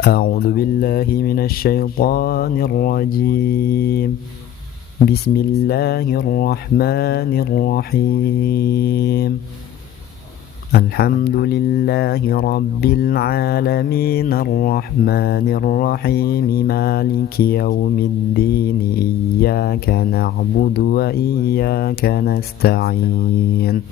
أعوذ بالله من الشيطان الرجيم بسم الله الرحمن الرحيم الحمد لله رب العالمين الرحمن الرحيم مالك يوم الدين إياك نعبد وإياك نستعين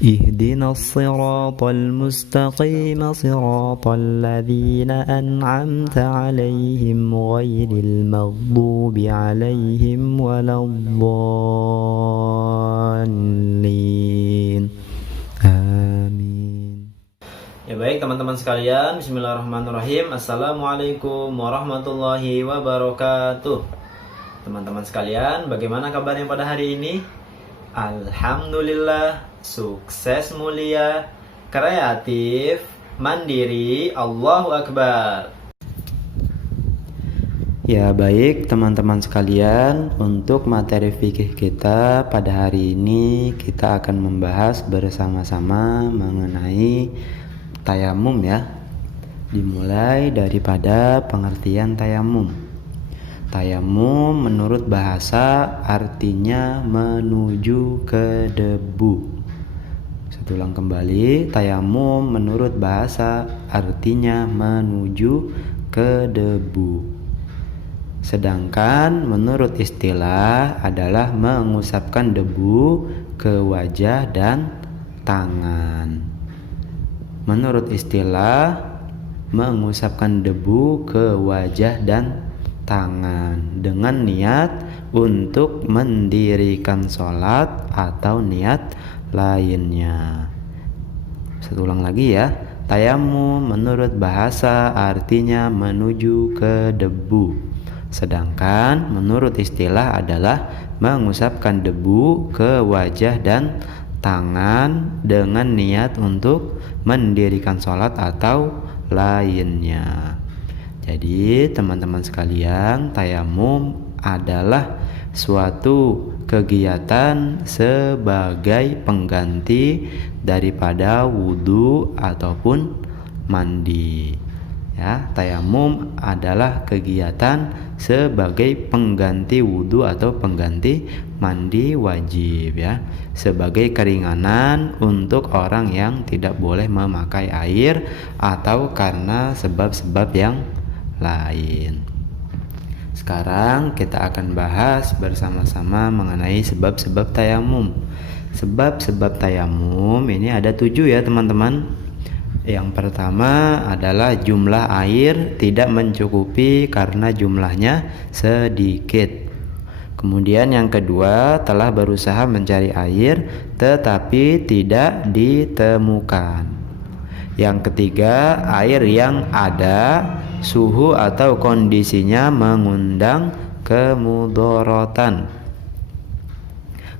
اهدنا الصراط المستقيم صراط الذين أنعمت عليهم غير المغضوب عليهم ولا الضالين آمين. Ya baik teman-teman sekalian, bismillahirrahmanirrahim. Assalamualaikum warahmatullahi wabarakatuh. Teman-teman sekalian, bagaimana kabarnya pada hari ini? Alhamdulillah, sukses, mulia, kreatif, mandiri, Allahu Akbar. Ya baik teman-teman sekalian, untuk materi fikih kita pada hari ini kita akan membahas bersama-sama mengenai tayamum ya. Dimulai daripada pengertian tayamum. Tayamum menurut bahasa artinya menuju ke debu. Saya ulang kembali, tayamum menurut bahasa artinya menuju ke debu. Sedangkan menurut istilah adalah mengusapkan debu ke wajah dan tangan. Menurut istilah, mengusapkan debu ke wajah dan tangan dengan niat untuk mendirikan sholat atau niat lainnya. Saya ulang lagi ya. Tayamum menurut bahasa artinya menuju ke debu. Sedangkan menurut istilah adalah mengusapkan debu ke wajah dan tangan dengan niat untuk mendirikan sholat atau lainnya. Jadi teman-teman sekalian, tayamum adalah suatu kegiatan sebagai pengganti daripada wudhu ataupun mandi. Ya, tayamum adalah kegiatan sebagai pengganti wudhu atau pengganti mandi wajib ya, sebagai keringanan untuk orang yang tidak boleh memakai air atau karena sebab-sebab yang lain. Sekarang kita akan bahas bersama-sama mengenai sebab-sebab tayamum. Sebab-sebab tayamum ini ada 7 ya teman-teman. Yang pertama adalah jumlah air tidak mencukupi karena jumlahnya sedikit. Kemudian yang kedua, telah berusaha mencari air tetapi tidak ditemukan. Yang ketiga, air yang ada suhu atau kondisinya mengundang kemudorotan.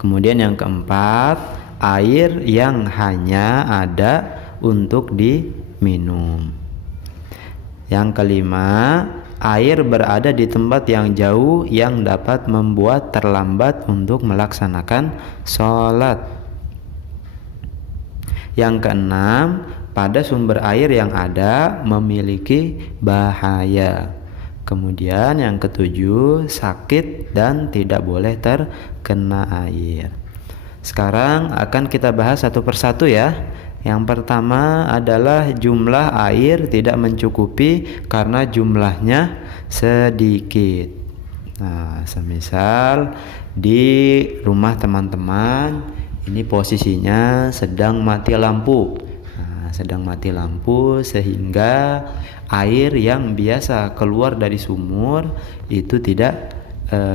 Kemudian yang keempat, air yang hanya ada untuk diminum. Yang kelima, air berada di tempat yang jauh yang dapat membuat terlambat untuk melaksanakan sholat. Yang keenam, pada sumber air yang ada memiliki bahaya. Kemudian yang ketujuh, sakit dan tidak boleh terkena air. Sekarang akan kita bahas satu persatu ya. Yang pertama adalah jumlah air tidak mencukupi karena jumlahnya sedikit. Nah, semisal di rumah teman-teman ini posisinya sedang mati lampu. Sedang mati lampu sehingga air yang biasa keluar dari sumur itu tidak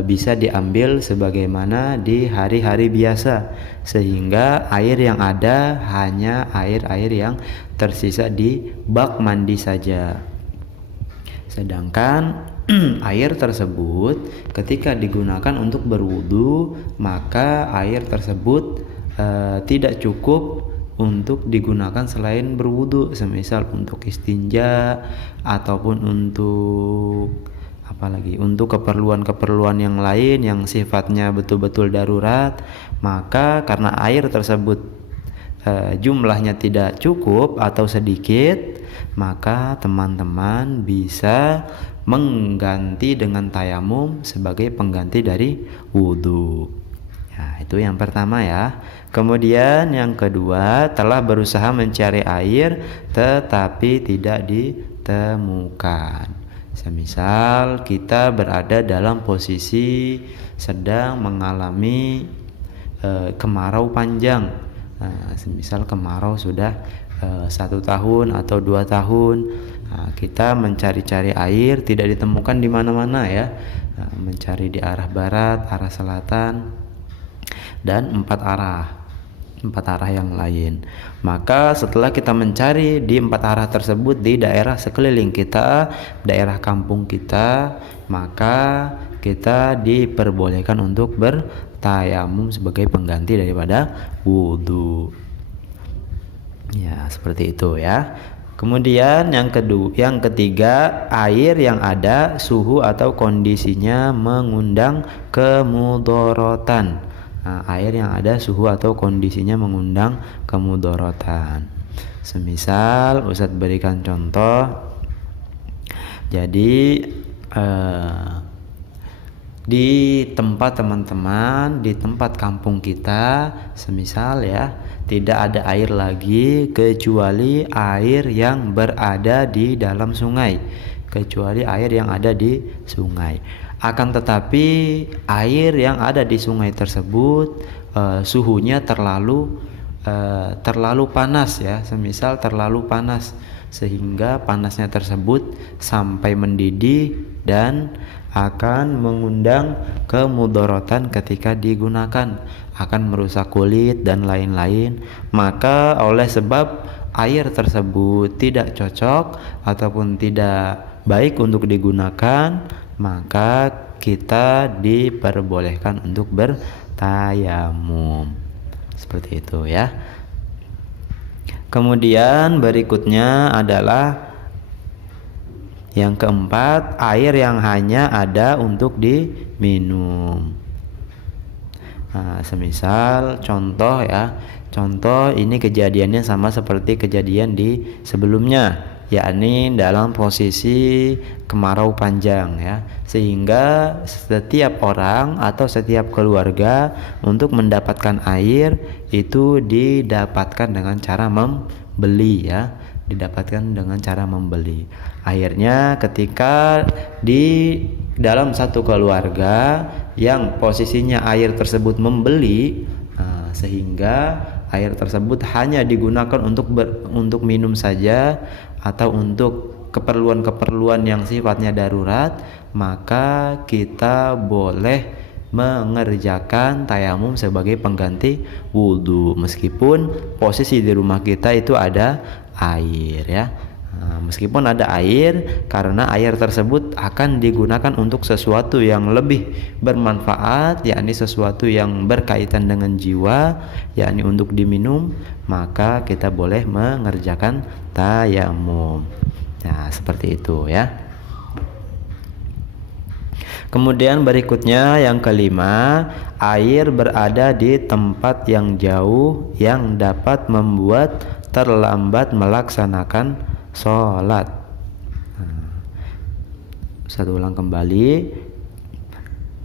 bisa diambil sebagaimana di hari-hari biasa, sehingga air yang ada hanya air-air yang tersisa di bak mandi saja. Sedangkan air tersebut ketika digunakan untuk berwudu, maka air tersebut tidak cukup untuk digunakan selain berwudu, semisal untuk istinja ataupun untuk untuk keperluan-keperluan yang lain yang sifatnya betul-betul darurat. Maka karena air tersebut jumlahnya tidak cukup atau sedikit, maka teman-teman bisa mengganti dengan tayamum sebagai pengganti dari wudhu. Nah, itu yang pertama ya. Kemudian yang kedua, telah berusaha mencari air tetapi tidak ditemukan. Semisal kita berada dalam posisi sedang mengalami kemarau panjang. Nah, semisal kemarau sudah 1 tahun atau 2 tahun, nah, kita mencari-cari air tidak ditemukan di mana-mana ya. Nah, mencari di arah barat, arah selatan, dan 4 arah yang lain. Maka setelah kita mencari di 4 arah tersebut di daerah sekeliling kita, daerah kampung kita, maka kita diperbolehkan untuk bertayamum sebagai pengganti daripada wudhu. Ya, seperti itu ya. Kemudian yang ketiga, air yang ada suhu atau kondisinya mengundang kemudorotan. Nah, air yang ada suhu atau kondisinya mengundang kemudorotan. Semisal Ustadz berikan contoh. Jadi di tempat teman-teman, di tempat kampung kita, semisal ya, tidak ada air lagi kecuali air yang berada di dalam sungai, kecuali air yang ada di sungai. Akan tetapi air yang ada di sungai tersebut suhunya terlalu panas ya, semisal terlalu panas sehingga panasnya tersebut sampai mendidih dan akan mengundang kemudorotan ketika digunakan, akan merusak kulit dan lain-lain. Maka oleh sebab air tersebut tidak cocok ataupun tidak baik untuk digunakan, maka kita diperbolehkan untuk bertayamum. Seperti itu ya. Kemudian berikutnya adalah yang keempat, air yang hanya ada untuk diminum. Nah, semisal contoh ya, contoh ini kejadiannya sama seperti kejadian di sebelumnya, yakni dalam posisi kemarau panjang ya, sehingga setiap orang atau setiap keluarga untuk mendapatkan air itu didapatkan dengan cara membeli ya, didapatkan dengan cara membeli. Akhirnya ketika di dalam satu keluarga yang posisinya air tersebut membeli, sehingga air tersebut hanya digunakan untuk minum saja atau untuk keperluan-keperluan yang sifatnya darurat, maka kita boleh mengerjakan tayamum sebagai pengganti wudhu meskipun posisi di rumah kita itu ada air ya. Meskipun ada air, karena air tersebut akan digunakan untuk sesuatu yang lebih bermanfaat, yakni sesuatu yang berkaitan dengan jiwa, yakni untuk diminum, maka kita boleh mengerjakan tayamum. Nah, seperti itu ya. Kemudian berikutnya yang kelima, air berada di tempat yang jauh yang dapat membuat terlambat melaksanakan sholat. Satu ulang kembali.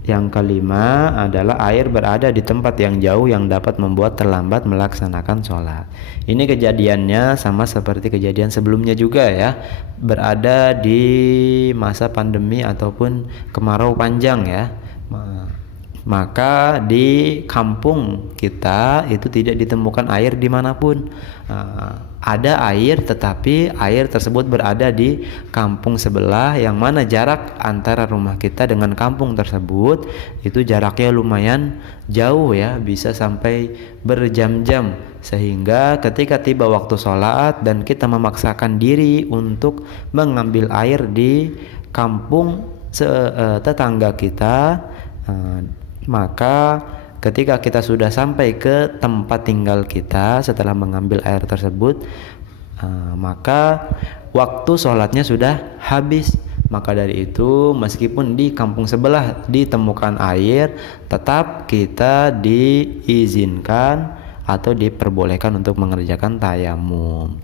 Yang kelima adalah air berada di tempat yang jauh yang dapat membuat terlambat melaksanakan sholat. Ini kejadiannya sama seperti kejadian sebelumnya juga ya, berada di masa pandemi ataupun kemarau panjang ya. Maka di kampung kita itu tidak ditemukan air dimanapun. Ada air, tetapi air tersebut berada di kampung sebelah, yang mana jarak antara rumah kita dengan kampung tersebut itu jaraknya lumayan jauh ya, bisa sampai berjam-jam, sehingga ketika tiba waktu sholat dan kita memaksakan diri untuk mengambil air di kampung tetangga kita, maka ketika kita sudah sampai ke tempat tinggal kita setelah mengambil air tersebut, maka waktu sholatnya sudah habis. Maka dari itu, meskipun di kampung sebelah ditemukan air, tetap kita diizinkan atau diperbolehkan untuk mengerjakan tayamum.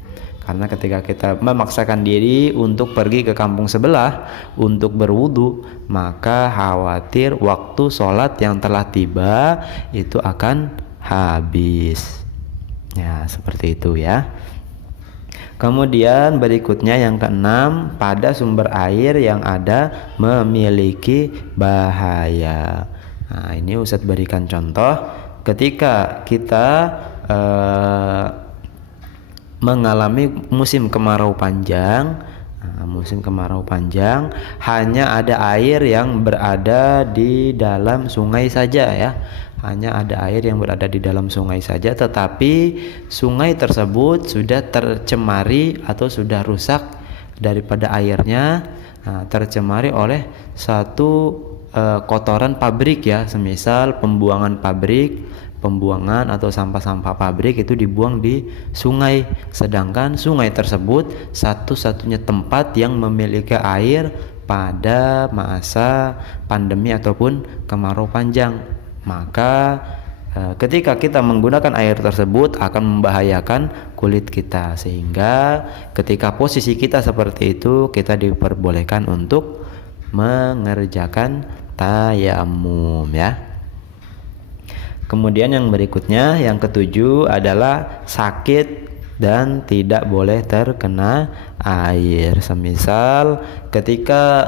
Karena ketika kita memaksakan diri untuk pergi ke kampung sebelah untuk berwudu, maka khawatir waktu sholat yang telah tiba itu akan habis. Ya, seperti itu ya. Kemudian berikutnya yang keenam, pada sumber air yang ada memiliki bahaya. Nah, ini Ustadz berikan contoh ketika kita mengalami musim kemarau panjang. Musim kemarau panjang hanya ada air yang berada di dalam sungai saja ya. Hanya ada air yang berada di dalam sungai saja, tetapi sungai tersebut sudah tercemari atau sudah rusak daripada airnya, tercemari oleh satu kotoran pabrik ya, semisal pembuangan atau sampah-sampah pabrik itu dibuang di sungai, sedangkan sungai tersebut satu-satunya tempat yang memiliki air pada masa pandemi ataupun kemarau panjang. Maka ketika kita menggunakan air tersebut akan membahayakan kulit kita, sehingga ketika posisi kita seperti itu kita diperbolehkan untuk mengerjakan tayamum ya. Kemudian yang berikutnya, yang ketujuh adalah sakit dan tidak boleh terkena air. Semisal ketika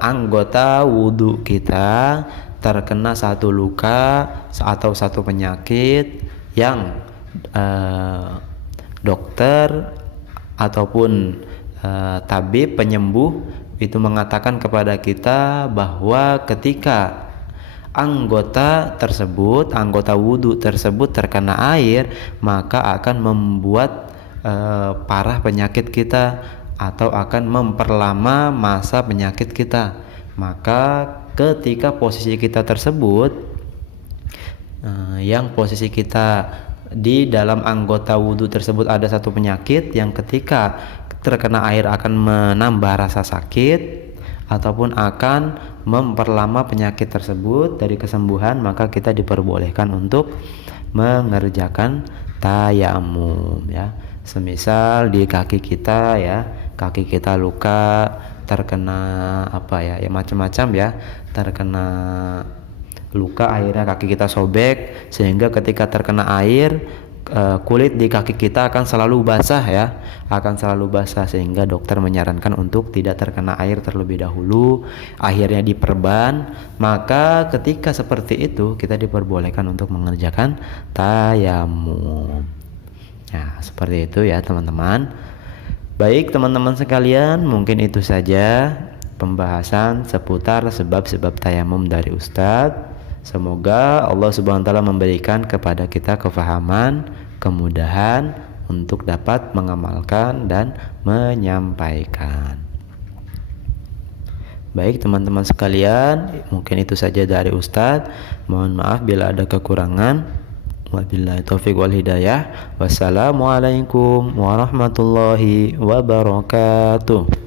anggota wudhu kita terkena satu luka atau satu penyakit yang dokter ataupun tabib penyembuh itu mengatakan kepada kita bahwa ketika anggota wudhu tersebut terkena air, maka akan membuat parah penyakit kita atau akan memperlama masa penyakit kita. Maka ketika posisi kita tersebut yang posisi kita di dalam anggota wudhu tersebut ada satu penyakit yang ketika terkena air akan menambah rasa sakit ataupun akan memperlama penyakit tersebut dari kesembuhan, maka kita diperbolehkan untuk mengerjakan tayamum ya. Semisal di kaki kita ya, kaki kita luka terkena macam-macam ya, terkena luka akhirnya kaki kita sobek, sehingga ketika terkena air kulit di kaki kita akan selalu basah ya, sehingga dokter menyarankan untuk tidak terkena air terlebih dahulu, akhirnya diperban. Maka ketika seperti itu kita diperbolehkan untuk mengerjakan tayamum. Nah, seperti itu ya teman-teman. Baik teman-teman sekalian, mungkin itu saja pembahasan seputar sebab-sebab tayamum dari Ustadz. Semoga Allah Subhanahu wa taala memberikan kepada kita kefahaman, kemudahan untuk dapat mengamalkan dan menyampaikan. Baik teman-teman sekalian, mungkin itu saja dari Ustadz. Mohon maaf bila ada kekurangan. Wabillahi taufiq wal hidayah. Wassalamualaikum warahmatullahi wabarakatuh.